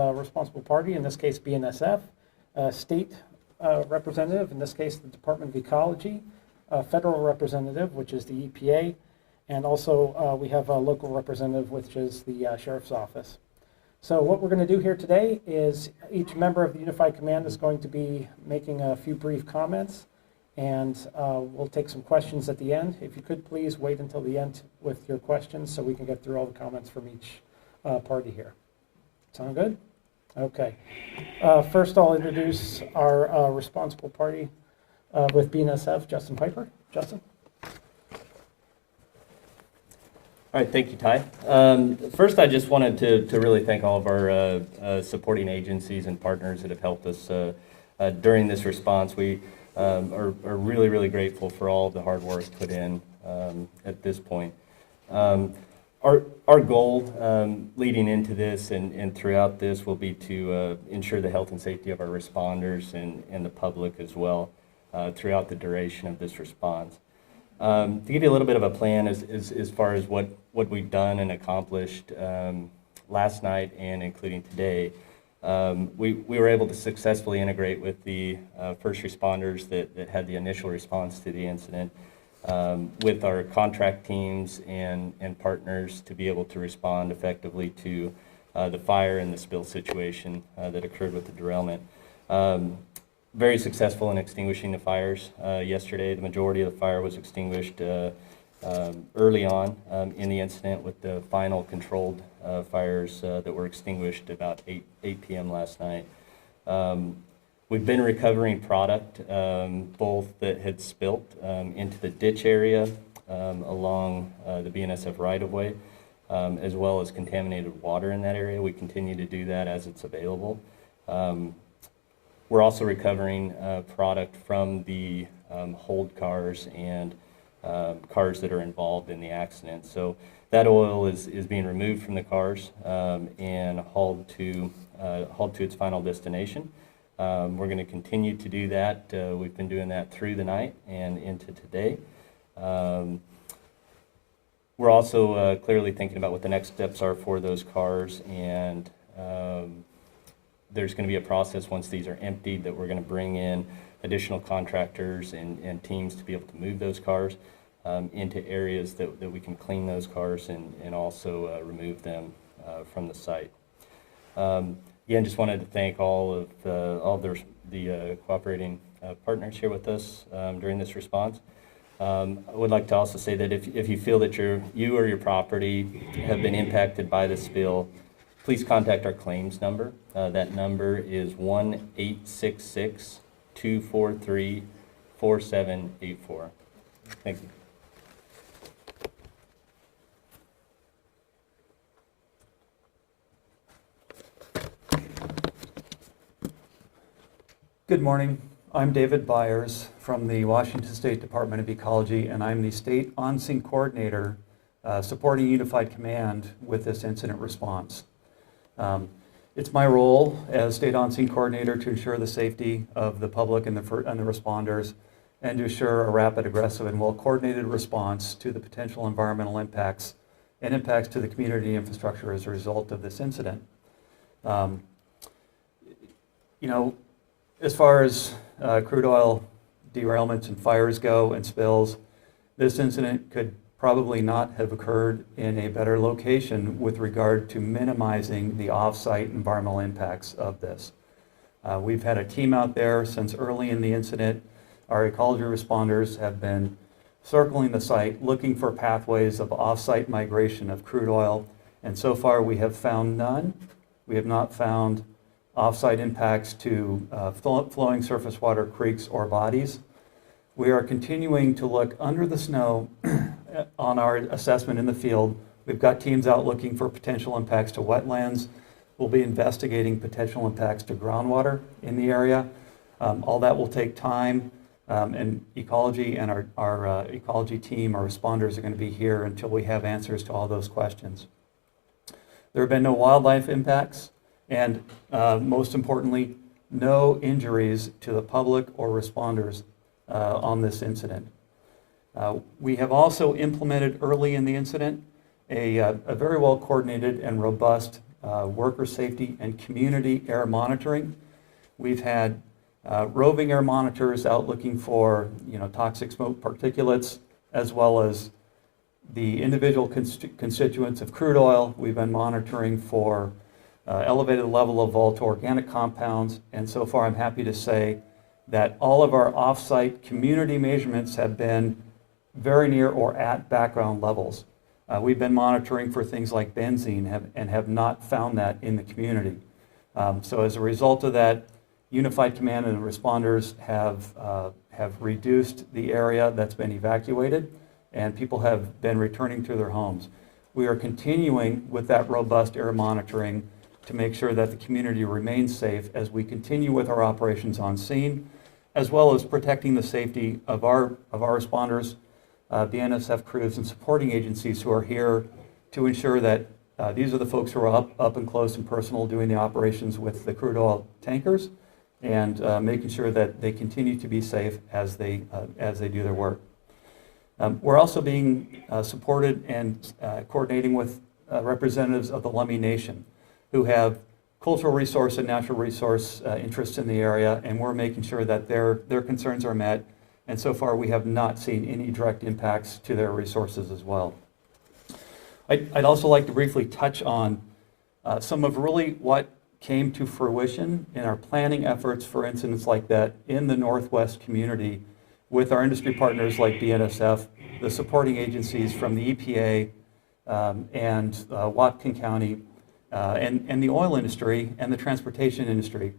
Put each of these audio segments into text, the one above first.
responsible party, in this case BNSF, state representative, in this case the Department of Ecology, federal representative, which is the EPA, and also we have a local representative, which is the Sheriff's Office. So what we're going to do here today is each member of the Unified Command is going to be making a few brief comments, and we'll take some questions at the end. If you could please wait until the end with your questions so we can get through all the comments from each party here. Sound good? Okay. First I'll introduce our responsible party with BNSF, Justin Piper. Justin? All right, thank you, Ty. First, I just wanted to really thank all of our supporting agencies and partners that have helped us during this response. We are really, really grateful for all of the hard work put in at this point. Our goal leading into this and throughout this will be to ensure the health and safety of our responders and the public as well throughout the duration of this response. To give you a little bit of a plan as far as what we've done and accomplished last night and including today, we were able to successfully integrate with the first responders that had the initial response to the incident with our contract teams and partners to be able to respond effectively to the fire and the spill situation that occurred with the derailment. Very successful in extinguishing the fires yesterday. The majority of the fire was extinguished early on in the incident, with the final controlled fires that were extinguished about 8 p.m. last night. We've been recovering product, both that had spilt into the ditch area along the BNSF right-of-way, as well as contaminated water in that area. We continue to do that as it's available. We're also recovering product from the hold cars and cars that are involved in the accident. So that oil is being removed from the cars and hauled to its final destination. We're going to continue to do that. We've been doing that through the night and into today. We're also clearly thinking about what the next steps are for those cars, and there's going to be a process once these are emptied that we're going to bring in additional contractors and teams to be able to move those cars into areas that we can clean those cars and also remove them from the site. Again, just wanted to thank all of the cooperating partners here with us during this response. I would like to also say that if you feel that you or your property have been impacted by the spill, please contact our claims number. That number is 1-866-243-4784. Thank you. Good morning. I'm David Byers from the Washington State Department of Ecology, and I'm the State On-Scene Coordinator supporting Unified Command with this incident response. It's my role as State On-Scene Coordinator to ensure the safety of the public and the responders, and to assure a rapid, aggressive, and well-coordinated response to the potential environmental impacts and impacts to the community infrastructure as a result of this incident. As far as crude oil derailments and fires go and spills, this incident could probably not have occurred in a better location with regard to minimizing the off-site environmental impacts of this. We've had a team out there since early in the incident. Our ecology responders have been circling the site looking for pathways of off-site migration of crude oil, and so far we have found none. We have not found off-site impacts to flowing surface water, creeks, or bodies. We are continuing to look under the snow on our assessment in the field. We've got teams out looking for potential impacts to wetlands. We'll be investigating potential impacts to groundwater in the area. All that will take time, and ecology and our ecology team, our responders, are going to be here until we have answers to all those questions. There have been no wildlife impacts, and most importantly, no injuries to the public or responders on this incident. We have also implemented early in the incident a very well coordinated and robust worker safety and community air monitoring. We've had roving air monitors out looking for toxic smoke particulates, as well as the individual constituents of crude oil. We've been monitoring for elevated level of volatile organic compounds, and so far I'm happy to say that all of our off-site community measurements have been very near or at background levels. We've been monitoring for things like benzene and have not found that in the community. So as a result of that, Unified Command and responders have reduced the area that's been evacuated, and people have been returning to their homes. We are continuing with that robust air monitoring to make sure that the community remains safe as we continue with our operations on scene, as well as protecting the safety of our responders, BNSF crews, and supporting agencies who are here to ensure that these are the folks who are up and close and personal doing the operations with the crude oil tankers, and making sure that they continue to be safe as they do their work. We're also being supported and coordinating with representatives of the Lummi Nation, who have cultural resource and natural resource interests in the area, and we're making sure that their concerns are met. And so far, we have not seen any direct impacts to their resources as well. I'd also like to briefly touch on some of really what came to fruition in our planning efforts for incidents like that in the Northwest community with our industry partners like BNSF, the supporting agencies from the EPA and Whatcom County, and the oil industry and the transportation industry.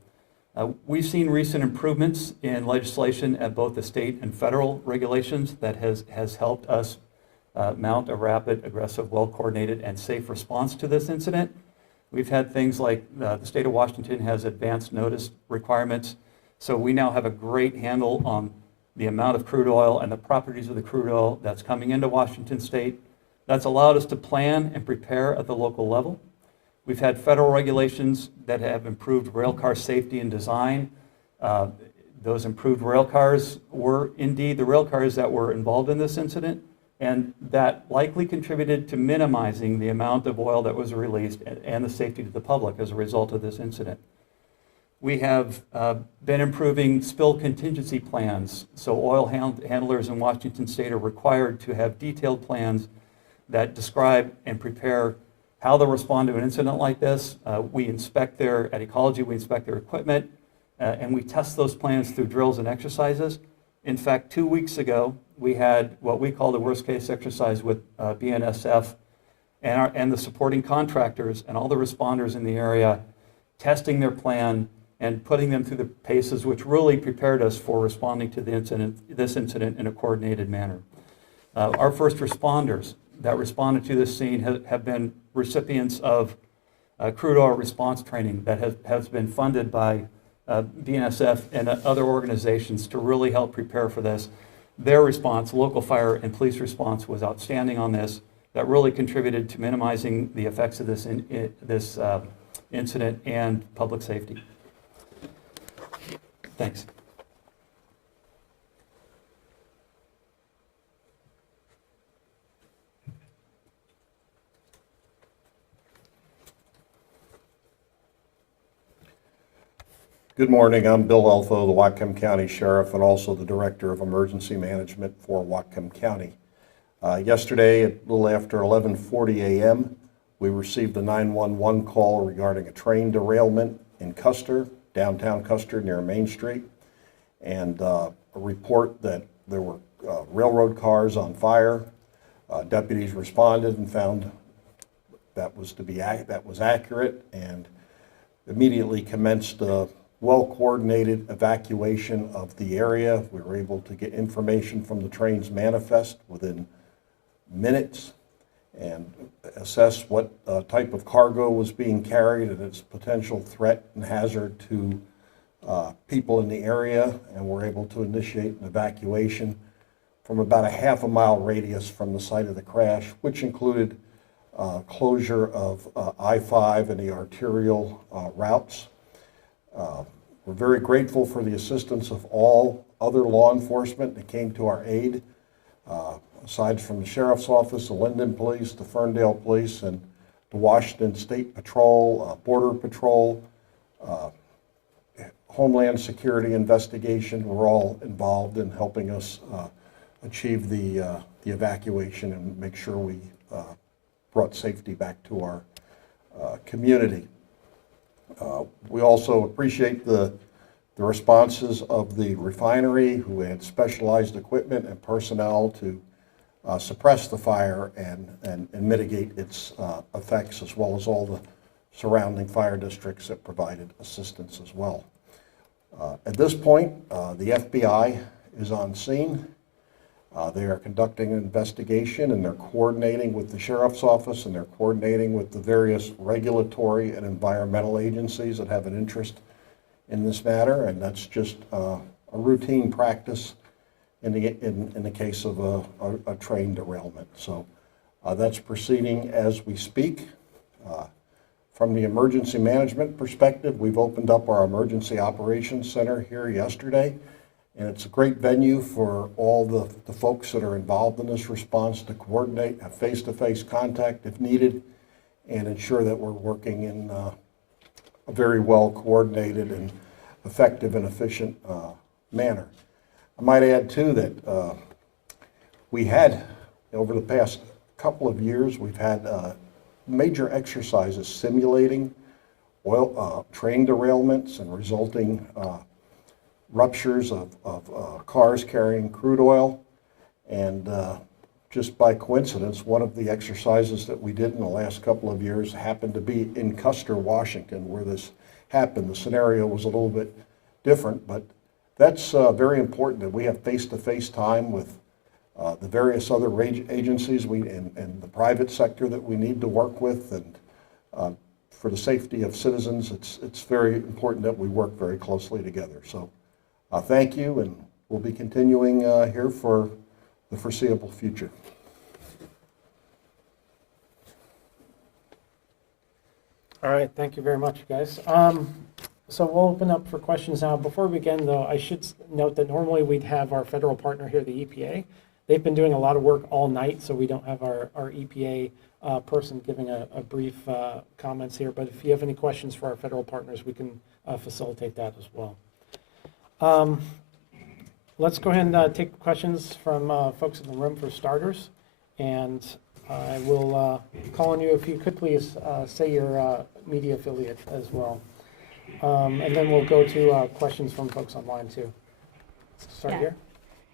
We've seen recent improvements in legislation at both the state and federal regulations that has helped us mount a rapid, aggressive, well-coordinated, and safe response to this incident. We've had things like the state of Washington has advanced notice requirements, so we now have a great handle on the amount of crude oil and the properties of the crude oil that's coming into Washington state. That's allowed us to plan and prepare at the local level. We've had federal regulations that have improved rail car safety and design. Those improved rail cars were indeed the rail cars that were involved in this incident, and that likely contributed to minimizing the amount of oil that was released and the safety to the public as a result of this incident. We have been improving spill contingency plans, so oil handlers in Washington state are required to have detailed plans that describe and prepare how they'll respond to an incident like this. We inspect at Ecology, we inspect their equipment, and we test those plans through drills and exercises. In fact, 2 weeks ago, we had what we call the worst case exercise with BNSF and the supporting contractors and all the responders in the area, testing their plan and putting them through the paces, which really prepared us for responding to this incident in a coordinated manner. Our first responders that responded to this scene have been recipients of crude oil response training that has been funded by BNSF and other organizations to really help prepare for this. Their response, local fire and police response, was outstanding on this. That really contributed to minimizing the effects of this incident and public safety. Thanks. Good morning. I'm Bill Elfo, the Whatcom County Sheriff, and also the Director of Emergency Management for Whatcom County. Yesterday, at a little after 11:40 a.m., we received a 911 call regarding a train derailment in Custer, downtown Custer near Main Street, and a report that there were railroad cars on fire. Deputies responded and found that was accurate, and immediately commenced a well-coordinated evacuation of the area. We were able to get information from the train's manifest within minutes and assess what type of cargo was being carried and its potential threat and hazard to people in the area, and were able to initiate an evacuation from about a half a mile radius from the site of the crash, which included closure of I-5 and the arterial routes. We're very grateful for the assistance of all other law enforcement that came to our aid, aside from the Sheriff's Office, the Linden Police, the Ferndale Police, and the Washington State Patrol, Border Patrol, Homeland Security investigation were all involved in helping us achieve the evacuation and make sure we brought safety back to our community. We also appreciate the responses of the refinery, who had specialized equipment and personnel to suppress the fire and mitigate its effects, as well as all the surrounding fire districts that provided assistance as well. At this point, the FBI is on scene. They are conducting an investigation, and they're coordinating with the Sheriff's Office, and they're coordinating with the various regulatory and environmental agencies that have an interest in this matter, and that's just a routine practice in the case of a train derailment. So that's proceeding as we speak. From the emergency management perspective, we've opened up our Emergency Operations Center here yesterday, and it's a great venue for all the folks that are involved in this response to coordinate, have face-to-face contact if needed, and ensure that we're working in a very well coordinated and effective and efficient manner. I might add too that we had, over the past couple of years, we've had major exercises simulating train derailments and resulting ruptures of cars carrying crude oil. And just by coincidence, one of the exercises that we did in the last couple of years happened to be in Custer, Washington, where this happened. The scenario was a little bit different, but that's very important that we have face-to-face time with the various other agencies and the private sector that we need to work with, and for the safety of citizens, it's very important that we work very closely together. So thank you, and we'll be continuing here for the foreseeable future. All right, thank you very much, guys. So we'll open up for questions now. Before we begin, though, I should note that normally we'd have our federal partner here, the EPA. They've been doing a lot of work all night, so we don't have our EPA person giving a brief comments here. But if you have any questions for our federal partners, we can facilitate that as well. Let's go ahead and take questions from folks in the room for starters. And I will call on you if you could please say your media affiliate as well. And then we'll go to questions from folks online too. Let's start here.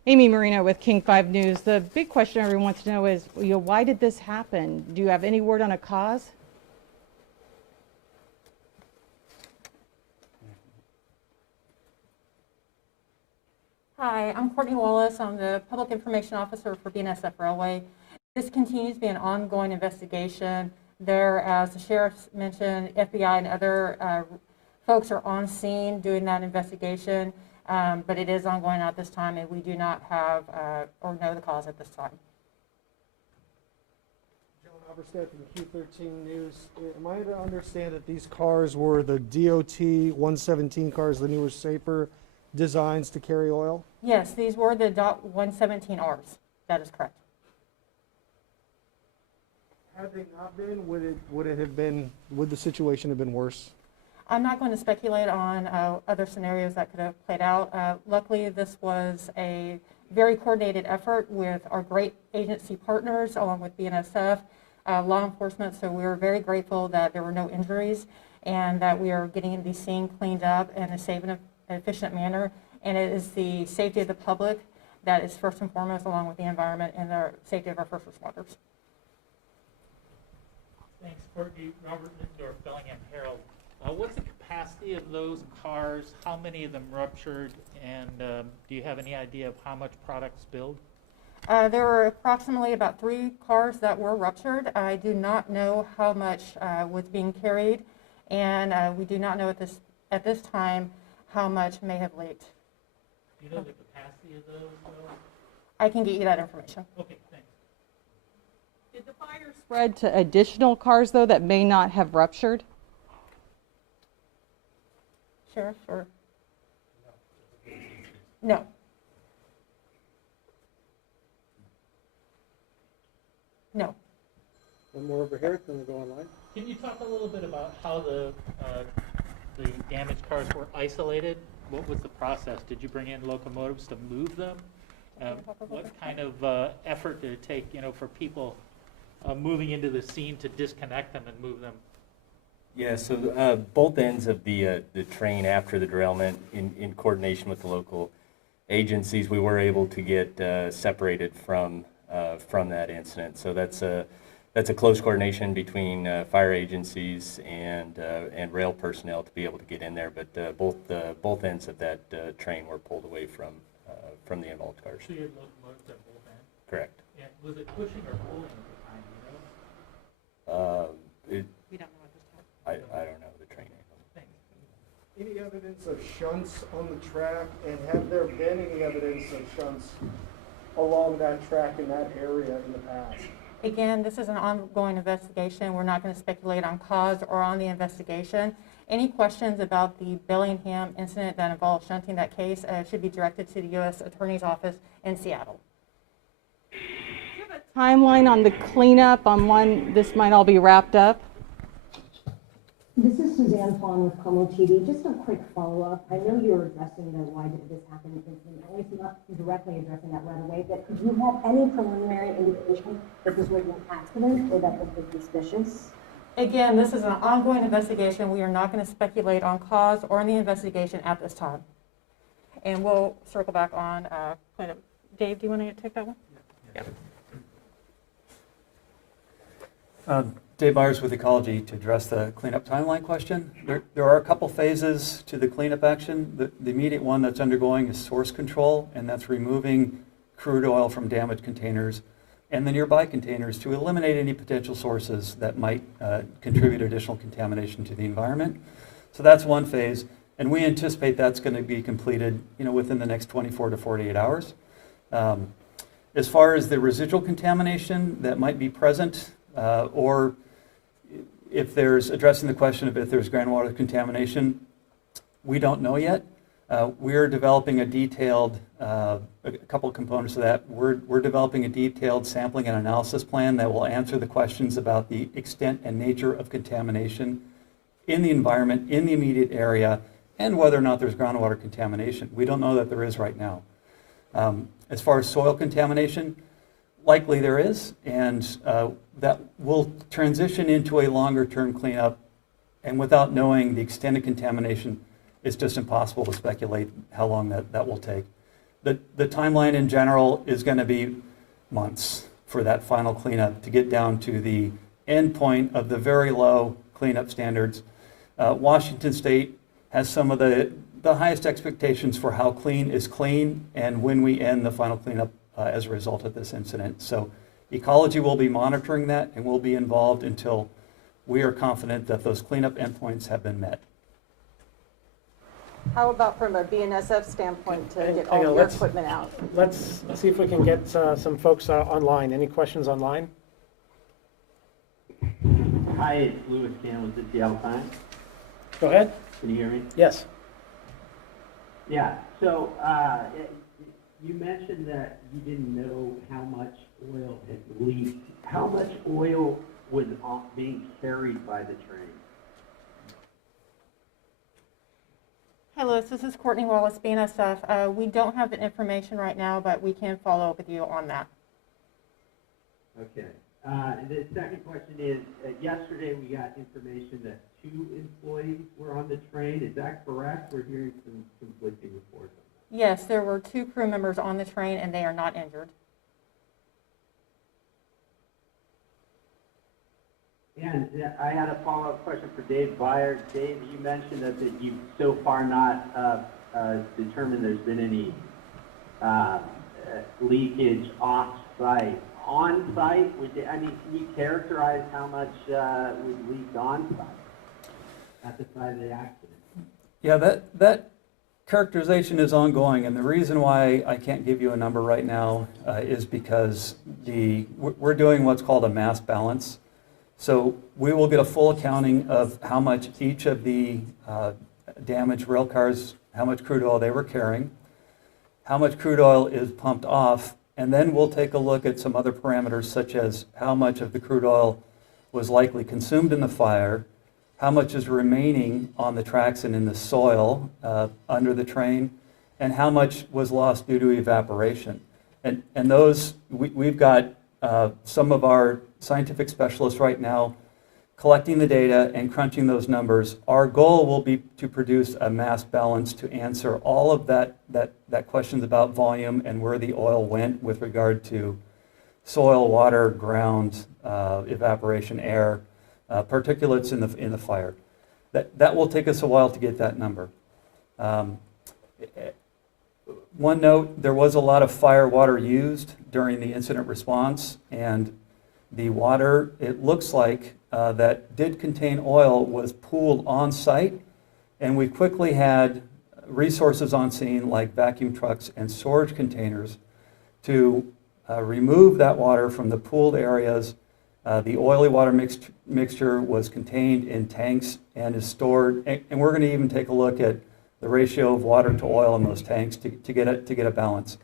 Amy Marino with King 5 News. The big question everyone wants to know is, why did this happen? Do you have any word on a cause? Hi, I'm Courtney Wallace. I'm the Public Information Officer for BNSF Railway. This continues to be an ongoing investigation. There, as the Sheriff mentioned, FBI and other folks are on scene doing that investigation, but it is ongoing at this time, and we do not have or know the cause at this time. John Alberstead from Q13 News. Am I to understand that these cars were the DOT 117 cars, the newer, safer designs to carry oil? Yes, these were the .117Rs. That is correct. Had they not been, would the situation have been worse? I'm not going to speculate on other scenarios that could have played out. Luckily, this was a very coordinated effort with our great agency partners, along with BNSF, law enforcement, so we were very grateful that there were no injuries and that we are getting the scene cleaned up in a safe and efficient manner. And it is the safety of the public that is first and foremost, along with the environment and the safety of our first responders. Thanks, Courtney. Robert Lindorf, Bellingham Herald. What's the capacity of those cars? How many of them ruptured? And do you have any idea of how much product spilled? There were approximately about 3 cars that were ruptured. I do not know how much was being carried, and we do not know at this time how much may have leaked. Do you know the capacity of those? I can get you that information. Okay, thanks. Did the fire spread to additional cars, though, that may not have ruptured? Sheriff, or? No. No. One more over here, then we'll go online. Can you talk a little bit about how the damaged cars were isolated? What was the process? Did you bring in locomotives to move them? What kind of effort did it take, for people moving into the scene to disconnect them and move them? Yeah, so both ends of the train after the derailment, in coordination with the local agencies, we were able to get separated from that incident. So that's a close coordination between fire agencies and rail personnel to be able to get in there. But both ends of that train were pulled away from the involved cars. So you had locomotives at both ends? Correct. Yeah. Was it pushing or pulling at the time? Do you know? We don't know at this time. I don't know the train. Thanks. Any evidence of shunts on the track, and have there been any evidence of shunts along that track in that area in the past? Again, this is an ongoing investigation. We're not going to speculate on cause or on the investigation. Any questions about the Bellingham incident that involved shunting that case should be directed to the U.S. Attorney's Office in Seattle. Timeline on the cleanup on when this might all be wrapped up? This is Suzanne Fawn with Como TV. Just a quick follow-up. I know you're addressing the why did this happen incident, at least not directly addressing that right away, but do you have any preliminary indication that this was an accident or that this was suspicious? Again, this is an ongoing investigation. We are not going to speculate on cause or on the investigation at this time. And we'll circle back on cleanup. Dave, do you want to take that one? Yeah. Dave Myers with Ecology to address the cleanup timeline question. There are a couple phases to the cleanup action. The immediate one that's undergoing is source control, and that's removing crude oil from damaged containers and the nearby containers to eliminate any potential sources that might contribute additional contamination to the environment. So that's one phase, and we anticipate that's going to be completed, within the next 24 to 48 hours. As far as the residual contamination that might be present, or if there's addressing the question of if there's groundwater contamination, we don't know yet. We're developing a detailed, a couple components of that. We're developing a detailed sampling and analysis plan that will answer the questions about the extent and nature of contamination in the environment, in the immediate area, and whether or not there's groundwater contamination. We don't know that there is right now. As far as soil contamination, likely there is, and that will transition into a longer-term cleanup, and without knowing the extent of contamination, it's just impossible to speculate how long that will take. The timeline in general is going to be months for that final cleanup to get down to the end point of the very low cleanup standards. Washington State has some of the highest expectations for how clean is clean and when we end the final cleanup as a result of this incident. So Ecology will be monitoring that and will be involved until we are confident that those cleanup endpoints have been met. How about from a BNSF standpoint to get all Hang on, your let's- equipment out? Let's see if we can get some folks online. Any questions online? Hi, it's Louis Can with the Seattle Times. Go ahead. Can you hear me? Yes. Yeah, so you mentioned that you didn't know how much oil had leaked. How much oil was being carried by the train? Hi, Louis. This is Courtney Wallace, BNSF. We don't have the information right now, but we can follow up with you on that. Okay. And the second question is, yesterday we got information that 2 employees were on the train. Is that correct? We're hearing some conflicting reports on that. Yes, there were 2 crew members on the train, and they are not injured. And I had a follow-up question for Dave Byers. Dave, you mentioned that you've so far not determined there's been any leakage off-site. On-site, can you characterize how much was leaked on-site at the site of the accident? Yeah, that characterization is ongoing, and the reason why I can't give you a number right now is because we're doing what's called a mass balance. So we will get a full accounting of how much each of the damaged rail cars, how much crude oil they were carrying, how much crude oil is pumped off, and then we'll take a look at some other parameters such as how much of the crude oil was likely consumed in the fire, how much is remaining on the tracks and in the soil under the train, and how much was lost due to evaporation. And those, we've got some of our scientific specialists right now collecting the data and crunching those numbers. Our goal will be to produce a mass balance to answer all of that questions about volume and where the oil went with regard to soil, water, ground, evaporation, air, particulates in the fire. That will take us a while to get that number. One note, there was a lot of fire water used during the incident response, and the water, it looks like, that did contain oil was pooled on site, and we quickly had resources on scene like vacuum trucks and storage containers to remove that water from the pooled areas. The oily water mixture was contained in tanks and is stored, and we're going to even take a look at the ratio of water to oil in those tanks to get a balance.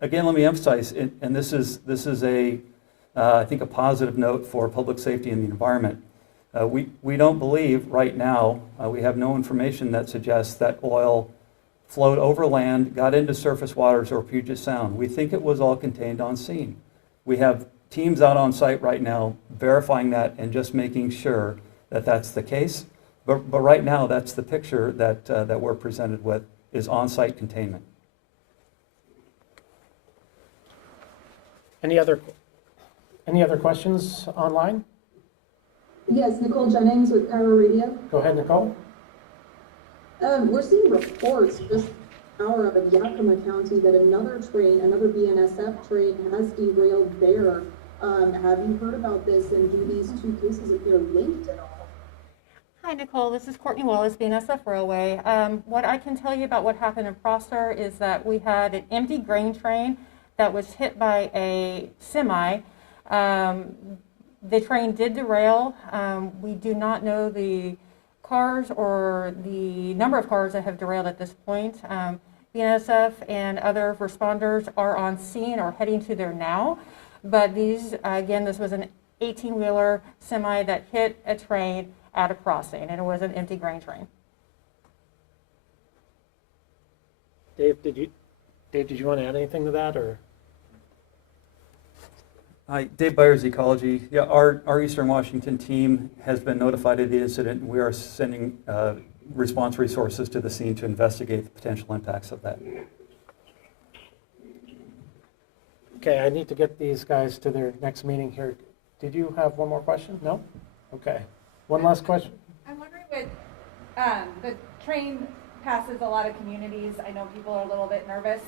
Again, let me emphasize, and this is I think a positive note for public safety and the environment. We don't believe right now, we have no information that suggests that oil flowed over land, got into surface waters or Puget Sound. We think it was all contained on scene. We have teams out on site right now verifying that and just making sure that that's the case. But right now, that's the picture that we're presented with, is on-site containment. Any other questions online? Yes, Nicole Jennings with Power Radio. Go ahead, Nicole. We're seeing reports just hour of Whatcom County that another BNSF train has derailed there. Have you heard about this, and do these two cases appear linked at all? Hi, Nicole. This is Courtney Wallace, BNSF Railway. What I can tell you about what happened in Custer is that we had an empty grain train that was hit by a semi. The train did derail. We do not know the cars or the number of cars that have derailed at this point. BNSF and other responders are on scene or heading to there now. But these, again, this was an 18-wheeler semi that hit a train at a crossing, and it was an empty grain train. Dave, did you want to add anything to that, or? Hi, Dave Byers, Ecology. Yeah, our Eastern Washington team has been notified of the incident, and we are sending response resources to the scene to investigate the potential impacts of that. Okay, I need to get these guys to their next meeting here. Did you have one more question? No? Okay. One last question. I'm wondering, with the train passes a lot of communities. I know people are a little bit nervous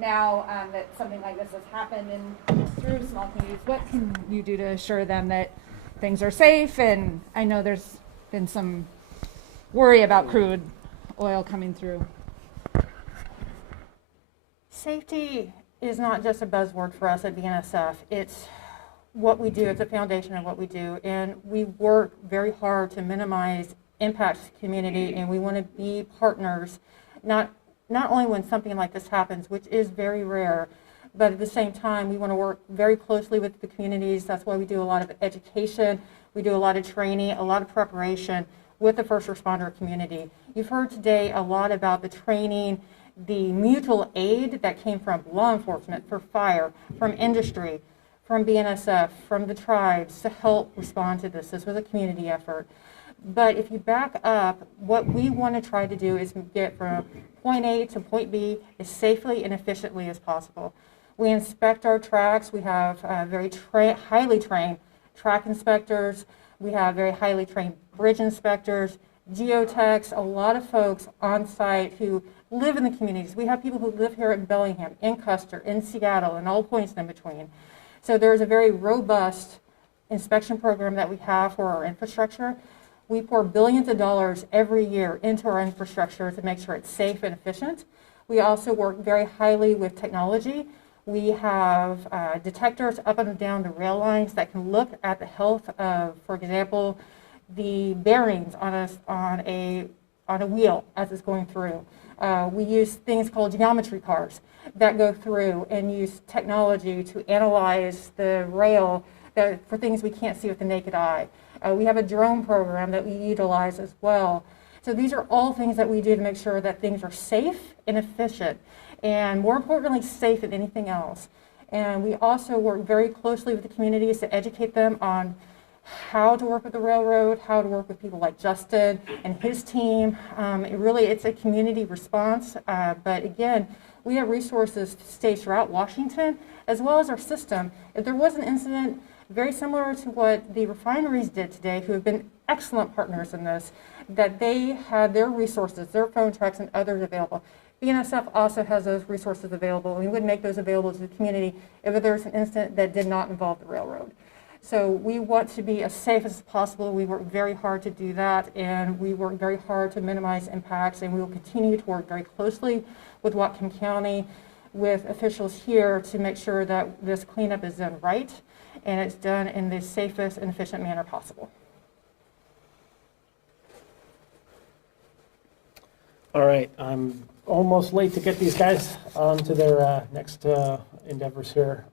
now that something like this has happened and through small communities. What can you do to assure them that things are safe? And I know there's been some worry about crude oil coming through. Safety is not just a buzzword for us at BNSF. It's what we do. It's a foundation of what we do. And we work very hard to minimize impacts to the community, and we want to be partners, not only when something like this happens, which is very rare, but at the same time, we want to work very closely with the communities. That's why we do a lot of education. We do a lot of training, a lot of preparation with the first responder community. You've heard today a lot about the training, the mutual aid that came from law enforcement, for fire, from industry, from BNSF, from the tribes to help respond to this. This was a community effort. But if you back up, what we want to try to do is get from point A to point B as safely and efficiently as possible. We inspect our tracks. We have very highly trained track inspectors. We have very highly trained bridge inspectors, geotechs, a lot of folks on site who live in the communities. We have people who live here in Bellingham, in Custer, in Seattle, and all points in between. So there's a very robust inspection program that we have for our infrastructure. We pour billions of dollars every year into our infrastructure to make sure it's safe and efficient. We also work very highly with technology. We have detectors up and down the rail lines that can look at the health of, for example, the bearings on a wheel as it's going through. We use things called geometry cars that go through and use technology to analyze the rail for things we can't see with the naked eye. We have a drone program that we utilize as well. So these are all things that we do to make sure that things are safe and efficient, and more importantly, safe than anything else. And we also work very closely with the communities to educate them on how to work with the railroad, how to work with people like Justin and his team. It's a community response, but again, we have resources staged throughout Washington, as well as our system. If there was an incident very similar to what the refineries did today, who have been excellent partners in this, that they had their resources, their phone trucks and others available. BNSF also has those resources available, and we would make those available to the community if there's an incident that did not involve the railroad. So we want to be as safe as possible. We work very hard to do that, and we work very hard to minimize impacts, and we will continue to work very closely with Whatcom County, with officials here to make sure that this cleanup is done right, and it's done in the safest and efficient manner possible. All right, I'm almost late to get these guys on to their next endeavors here,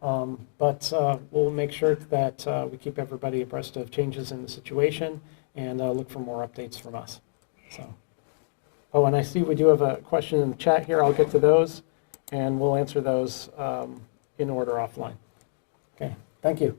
but we'll make sure that we keep everybody abreast of changes in the situation and look for more updates from us. So, oh, and I see we do have a question in the chat here. I'll get to those, and we'll answer those in order offline. Okay, thank you.